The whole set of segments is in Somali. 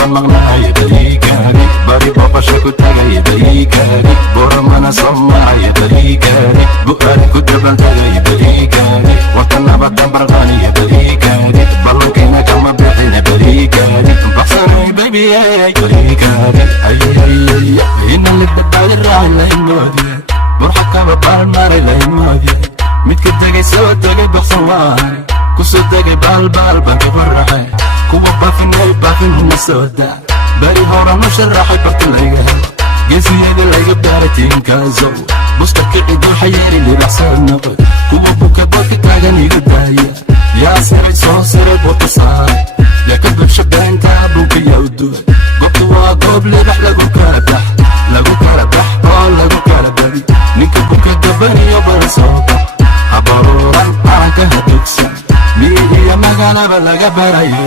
maqnaaya bariikaani bari boqosha ku tagaya bariikaani boramana soomaya bariikaani bu'aad ku dabantagaya bariikaani watanaba tambarqaaniya bariikaani ballankayna kama bixina bariikaani baxsanay babyay bariikaani ayayaya ina libdhabaadi raaci laynmoodiya burxa kaba baalmaaray laynmoodiya midka degay soo degay boqsan waani kusoo degay baalbaal baan ka farraxay kuwa baafinay baafin huna soo daa bari hora nu sharaxay barta layga helo geesiyada layga baaray tiinkaasow busta kici duuxa yeeri libaxsad noqoy kuwa buka boodka taagan iga daaya yaa siray soo siray boodka saaray yaa ka bulsha beentaa bunka yawduwa goobta waa goob libax lagu kala bax oo lagu kala badi ninka buka dabaniyo bara soo bax habaruuran calanka hadugsan miihiya magaalaba laga barayo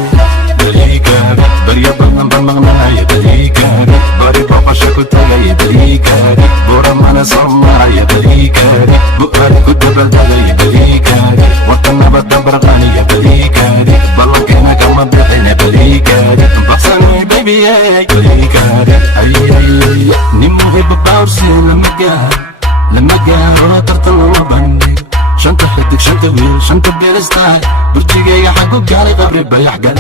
bariikaani barya badan baan maqnaaya bariikaani bari boqosha ku tagaya bariikaani buramana soomaya bariikaani bu'aad ku dabaldagaya bariikaani watanaba tambarqaaniya bariikaani ballankayna kama bixina bariikaani baxsanay babyay bariikaani ayayaya nin muhiba baawrsi lama gaaro tartan lama bandhigo shanta xidig shanta wiil shanta beelistahay burjigayga xagu gaalay qabri bayax gal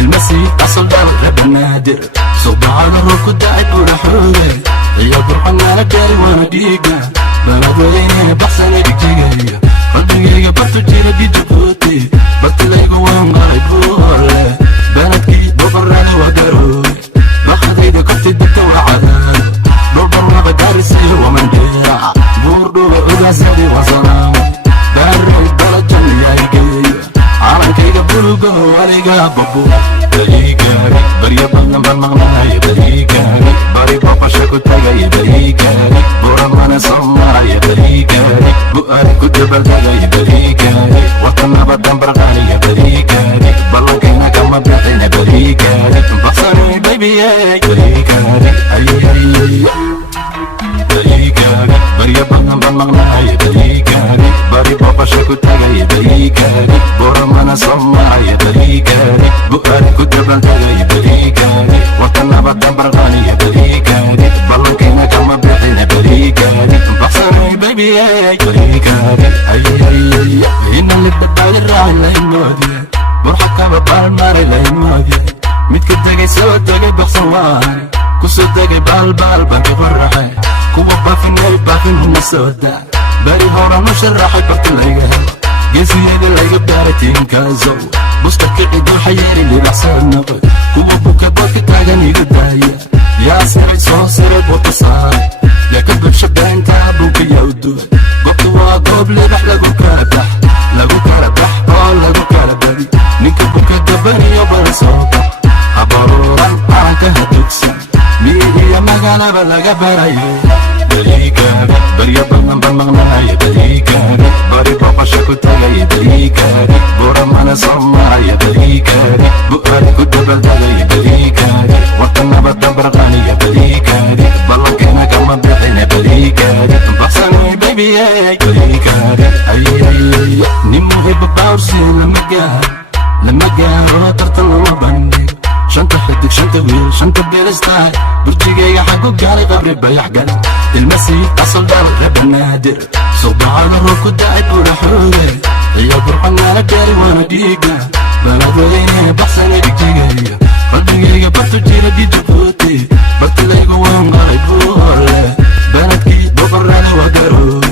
ilmasii asal dhal rebanaadir subaxada roob ku dacay buura xooge iyo burxanaana gaari waana dhiiga baladweyne baxsanay dhigjigaya qalbigayga bartu jira dhijabuuti bartilaygu waan qalay buurle baladkii boqorraada waa garoowe baqadayda korti degta waa cadaado dhulbarwaqa gaarisiyo wamandheeca buurdhuba ogaasadi waa salaamo baaray balajan yaygeeya calankayga buluga waliga babo bariikaani barya badan baan maqnaaya bariikaani bari boqosha ku tagaya bariikaani buramana soomaya bariikaani bu'aad ku dabaldagaya bariikaani watanaba tambarqaaniya bariikaani ballankayna kama bixina bariikaani baxsanay babyay bariikaani ayayaya bariikaani barya badan baan maqnaaya bariikaani bari boqosha ku tagaya bariikaani buramana soomaya bariikaani bu'aad ku dabaldagaya bariikaani watanaba tambarqaaniya bariikaani ballankayna kama bixina bariikaani baxsanay babyay bariikaani ayayaya ina libdhabaadi raaci laynmoodiya burxa kaba baalmaaray laynmoodiya midka degay soo degay boqsan waani kusoo degay baalbaal baan ka farraxay kuwa baafinay baafin huna soo daa bari hora nu sharaxay barta layga helo geesiyada layga baaray tiinkaasow busta kici duuxa yeeri libaxsad noqoy kuwa buka boodka taagan iga daaya yaa siray soo siray boodka saaray yaa ka bulsha beentaa bunka yawduwa goobta waa goob libax lagu kala bax oo lagu kala badi ninka buka dabaniyo bara soo bax habaruuran calanka hadugsan miihiya magaalaba laga barayo bariikaani barya badan baan maqnaaya bariikaani bari boqosha ku tagaya bariikaani buramana soomaya bariikaani bu'aad ku dabaldagaya bariikaani watanaba tambarqaaniya bariikaani ballankayna kama bixina bariikaani baxsanay babyay bariikaani ayayaya nin muhiba baawrsi lama gaaro tartan lama bandhigo shanta xidig shanta wiil shanta beelistahay burjigayga xagu gaalay qabri bayax gal ilmasii asal dhal rebanaadir subaxada roob ku dacay buura xooge iyo burxanaana gaari waana dhiiga baladweyne baxsanay dhigjigaya qalbigayga bartu jira dhijabuuti bartilaygu waan qalay buurle baladkii boqorraada waa garoowe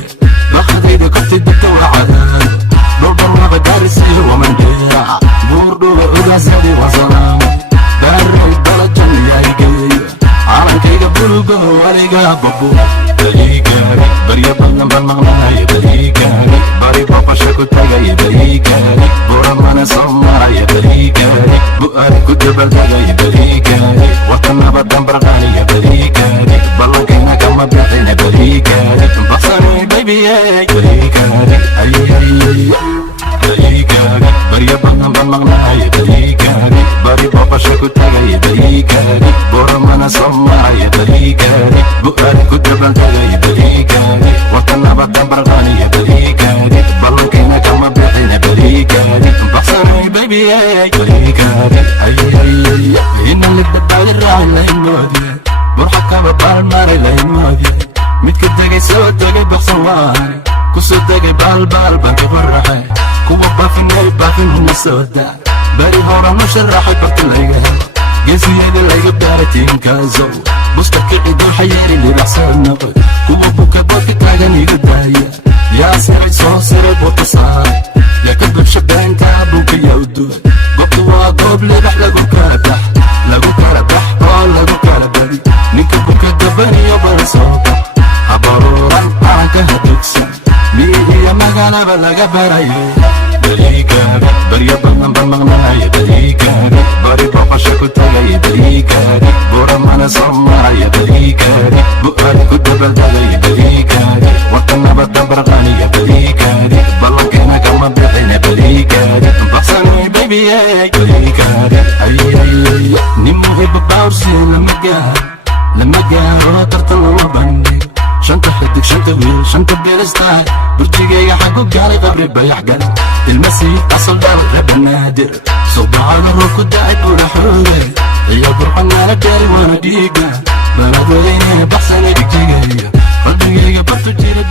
baqadayda korti degta waa cadaado dhulbarwaqa gaarisiyo wamandheeca buurdhuba ogaasadi waa salaamo baaray balajan yaygeeya calankayga buluga waliga babo bariikaani barya badan baan maqnaaya bariikaani bari boqosha ku tagaya bariikaani buramana soomaya bariikaani bu'aad ku dabaldagaya bariikaani watanaba tambarqaaniya bariikaani ballankayna kama bixina bariikaani baxsanay babyay bariikaani ayayaya bariikaani barya badan baan maqnaaya bariikaani bari boqosha ku tagaya bariikaani buramana soomaya bariikaani bu'aad ku dabaldagaya bariikaani watanaba tambarqaaniya bariikaani ballankayna kama bixina bariikaani baxsanay babyay bariikaani ayayaya ina libdhabaadi badi raaci layn moodye burxa kaba baalmaaray layn moodye midka degay soo degay baqsan waani kusoo degay baalbaal baan ka qoraxay kuwa baafinay baafin huna soo daa bari hora ma sharaxay barti layga helo geesiyada layga baaray tiinkaasow busta kicidoo xayeeri libaxsoo noqoy kuwa buka boodka taagan iga daaya yaa siray soo siray buurta saaray yaa ka bulsha beenkaa bunka yaa u duway goobta waa goob libax lagu kala bax oo lagu kala badi ninka bunka dabaniyo bala soo bax habaruuran aanka hadugsan miihiya magaalaba laga barayo bariikaaga barya badan baan maqnaaya bariikaaga bari boqosha ku tagaya bariikaaga bura mana soo maraya bariikaaga bu'aad ku dabaldagaya bariikaaga warka nabadda barqaniya bariikaaga ballankeena kama bixina bariikaaga baqsanay babyey bariikaaga ayayaya nin muhiba baawrsi lama gaaro tartan lama bandhigo shanta xidig shanta wiil shanta beelistahay burjigayga xagu gaalay qabri bayax gal ilmasiid asal dhal rebanaadir subaxada roob ku da'ay buula xooge iyo burxanaala gaari waana dhiiga baladweyne baxsana jigjigayo qalbigayga bartu jira